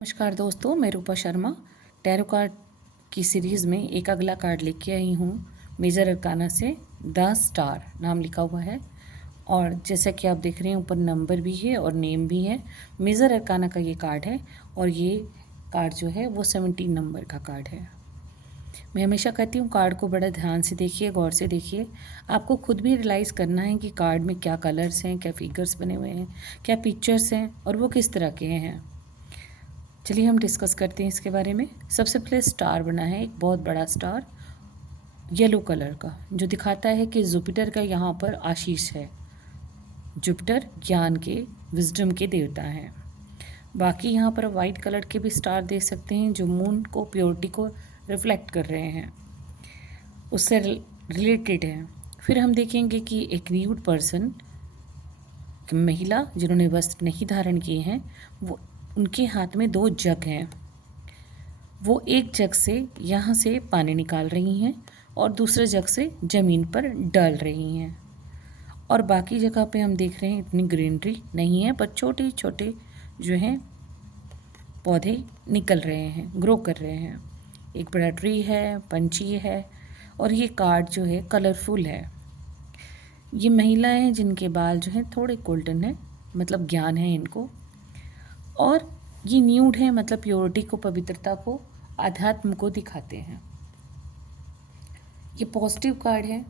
नमस्कार दोस्तों, मैं रूपा शर्मा टैरो कार्ड की सीरीज़ में एक अगला कार्ड लेके आई हूँ। मेजर अरकाना से द स्टार नाम लिखा हुआ है और जैसा कि आप देख रहे हैं ऊपर नंबर भी है और नेम भी है। मेजर अरकाना का ये कार्ड है और ये कार्ड जो है वो 17 नंबर का कार्ड है। मैं हमेशा कहती हूँ कार्ड को बड़ा ध्यान से देखिए, गौर से देखिए। आपको खुद भी रियलाइज़ करना है कि कार्ड में क्या कलर्स हैं, क्या फिगर्स बने हुए हैं, क्या पिक्चर्स हैं और वो किस तरह के हैं। चलिए हम डिस्कस करते हैं इसके बारे में। सबसे पहले स्टार बना है, एक बहुत बड़ा स्टार येलो कलर का, जो दिखाता है कि जुपिटर का यहाँ पर आशीष है। जुपिटर ज्ञान के, विजडम के देवता हैं। बाकी यहाँ पर वाइट कलर के भी स्टार देख सकते हैं जो मून को, प्योरिटी को रिफ्लेक्ट कर रहे हैं, उससे रिलेटेड है। फिर हम देखेंगे कि एक न्यूड पर्सन, महिला जिन्होंने वस्त्र नहीं धारण किए हैं, वो उनके हाथ में 2 जग हैं। वो एक जग से यहाँ से पानी निकाल रही हैं और दूसरे जग से ज़मीन पर डाल रही हैं। और बाकी जगह पे हम देख रहे हैं इतनी ग्रीनरी नहीं है, पर छोटे छोटे जो हैं पौधे निकल रहे हैं, ग्रो कर रहे हैं। एक बड़ा ट्री है, पंछी है और ये कार्ड जो है कलरफुल है। ये महिलाएं हैं जिनके बाल जो हैं थोड़े गोल्डन है, मतलब ज्ञान है इनको। और ये न्यूड है, मतलब प्योरिटी को, पवित्रता को, आध्यात्म को दिखाते हैं। ये पॉजिटिव कार्ड है।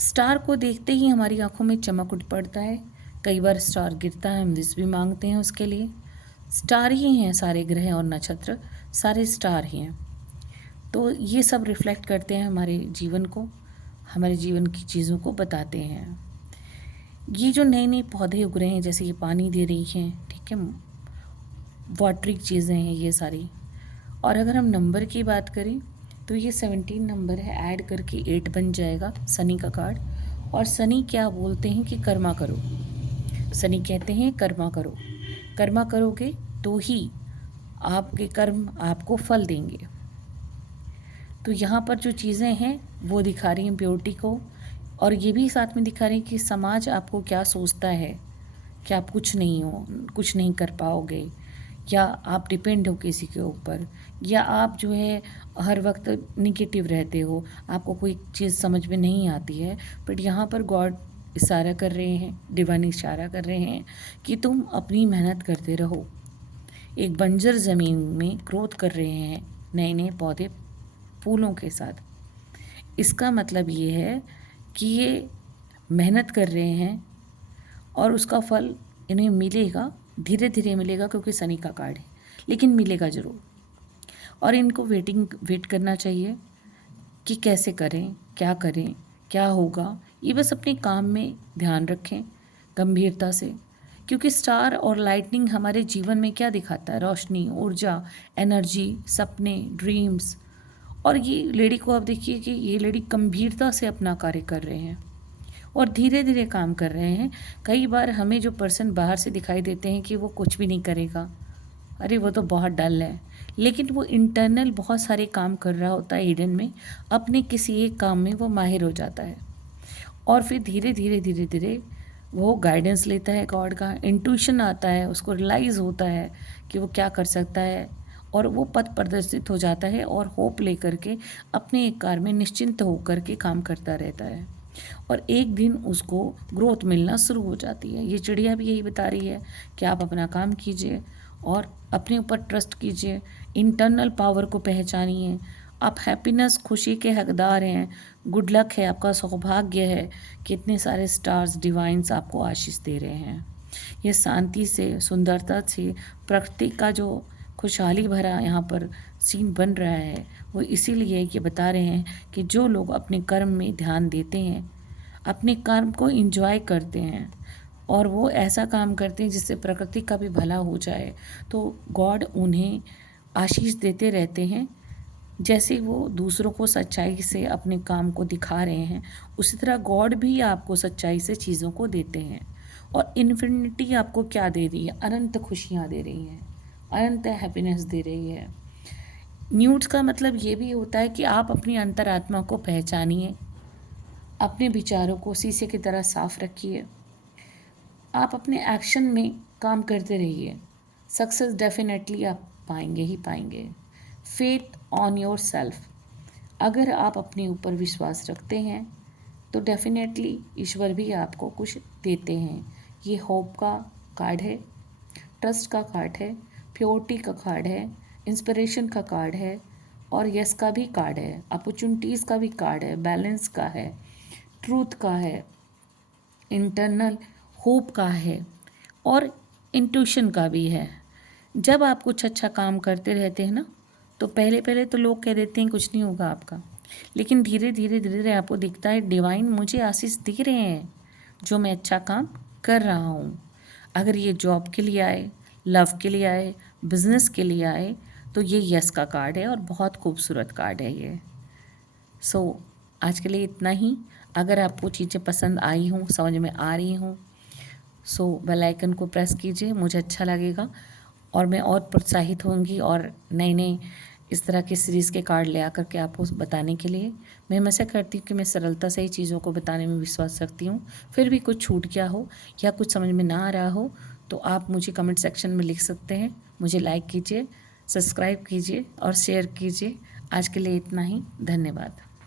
स्टार को देखते ही हमारी आंखों में चमक उठ पड़ता है। कई बार स्टार गिरता है, हम विश भी मांगते हैं उसके लिए। स्टार ही हैं सारे ग्रह और नक्षत्र, सारे स्टार ही हैं। तो ये सब रिफ्लेक्ट करते हैं हमारे जीवन को, हमारे जीवन की चीज़ों को बताते हैं। ये जो नए नए पौधे उग रहे हैं, जैसे ये पानी दे रही हैं, ठीक है, वाटरिंग चीज़ें हैं ये सारी। और अगर हम नंबर की बात करें तो ये 17 नंबर है, ऐड करके 8 बन जाएगा, शनि का कार्ड। और शनि क्या बोलते हैं कि कर्मा करो। शनि कहते हैं कर्मा करो, कर्मा करोगे तो ही आपके कर्म आपको फल देंगे। तो यहाँ पर जो चीज़ें हैं वो दिखा रही हैं प्योरिटी को, और ये भी साथ में दिखा रही हैं कि समाज आपको क्या सोचता है कि आप कुछ नहीं हो, कुछ नहीं कर पाओगे, या आप डिपेंड हो किसी के ऊपर, या आप जो है हर वक्त निगेटिव रहते हो, आपको कोई चीज़ समझ में नहीं आती है। बट यहाँ पर गॉड इशारा कर रहे हैं, डिवाइन इशारा कर रहे हैं कि तुम अपनी मेहनत करते रहो। एक बंजर ज़मीन में ग्रोथ कर रहे हैं नए नए पौधे फूलों के साथ। इसका मतलब ये है कि ये मेहनत कर रहे हैं और उसका फल इन्हें मिलेगा, धीरे धीरे मिलेगा, क्योंकि शनि का कार्ड है, लेकिन मिलेगा ज़रूर। और इनको वेट करना चाहिए कि कैसे करें, क्या होगा। ये बस अपने काम में ध्यान रखें गंभीरता से, क्योंकि स्टार और लाइटनिंग हमारे जीवन में क्या दिखाता है, रोशनी, ऊर्जा, एनर्जी, सपने, ड्रीम्स। और ये लेडी को आप देखिए कि ये लेडी गंभीरता से अपना कार्य कर रहे हैं और धीरे धीरे काम कर रहे हैं। कई बार हमें जो पर्सन बाहर से दिखाई देते हैं कि वो कुछ भी नहीं करेगा, अरे वो तो बहुत डल है, लेकिन वो इंटरनल बहुत सारे काम कर रहा होता है हिडन में। अपने किसी एक काम में वो माहिर हो जाता है और फिर धीरे धीरे धीरे धीरे वो गाइडेंस लेता है गॉड का, इंट्यूशन आता है, उसको रियलाइज़ होता है कि वो क्या कर सकता है, और वो पथ प्रदर्शित हो जाता है और होप लेकर के अपने एक कार में निश्चिंत होकर के काम करता रहता है। और एक दिन उसको ग्रोथ मिलना शुरू हो जाती है। ये चिड़िया भी यही बता रही है कि आप अपना काम कीजिए और अपने ऊपर ट्रस्ट कीजिए, इंटरनल पावर को पहचानिए। आप हैप्पीनेस, खुशी के हकदार हैं, गुड लक है, आपका सौभाग्य है कि इतने सारे स्टार्स, डिवाइंस आपको आशीष दे रहे हैं। ये शांति से, सुंदरता से, प्रकृति का जो खुशहाली भरा यहाँ पर सीन बन रहा है, वो इसीलिए ये बता रहे हैं कि जो लोग अपने कर्म में ध्यान देते हैं, अपने कर्म को एंजॉय करते हैं और वो ऐसा काम करते हैं जिससे प्रकृति का भी भला हो जाए, तो गॉड उन्हें आशीष देते रहते हैं। जैसे वो दूसरों को सच्चाई से अपने काम को दिखा रहे हैं, उसी तरह गॉड भी आपको सच्चाई से चीज़ों को देते हैं। और इन्फिनिटी आपको क्या दे रही है, अनंत खुशियाँ दे रही हैं, अनंत हैप्पीनेस दे रही है। न्यूट्स का मतलब ये भी होता है कि आप अपनी अंतरात्मा को पहचानिए, अपने विचारों को शीशे की तरह साफ रखिए, आप अपने एक्शन में काम करते रहिए, सक्सेस डेफिनेटली आप पाएंगे ही पाएंगे। फेथ ऑन योर सेल्फ, अगर आप अपने ऊपर विश्वास रखते हैं तो डेफिनेटली ईश्वर भी आपको कुछ देते हैं। ये होप का कार्ड है, ट्रस्ट का कार्ड है, प्योरिटी का कार्ड है, इंस्पिरेशन का कार्ड है और यस का भी कार्ड है, अपॉर्चुनिटीज़ का भी कार्ड है, बैलेंस का है, ट्रूथ का है, इंटरनल होप का है और इंट्यूशन का भी है। जब आप कुछ अच्छा काम करते रहते हैं ना, तो पहले पहले तो लोग कह देते हैं कुछ नहीं होगा आपका, लेकिन धीरे धीरे धीरे धीरे आपको दिखता है डिवाइन मुझे आशीष दे रहे हैं जो मैं अच्छा काम कर रहा हूँ। अगर ये जॉब के लिए आए, लव के लिए आए, बिजनेस के लिए आए, तो ये यस का कार्ड है और बहुत खूबसूरत कार्ड है ये। सो आज के लिए इतना ही। अगर आपको चीज़ें पसंद आई हों, समझ में आ रही हों, सो बेल आइकन को प्रेस कीजिए, मुझे अच्छा लगेगा और मैं और प्रोत्साहित होंगी और नए नए इस तरह के सीरीज़ के कार्ड ले आकर के आपको बताने के लिए। मैं हमेशा करती हूँ कि मैं सरलता से ही चीज़ों को बताने में विश्वास रखती हूँ। फिर भी कुछ छूट गया हो या कुछ समझ में ना आ रहा हो तो आप मुझे कमेंट सेक्शन में लिख सकते हैं। मुझे लाइक कीजिए, सब्सक्राइब कीजिए और शेयर कीजिए। आज के लिए इतना ही, धन्यवाद।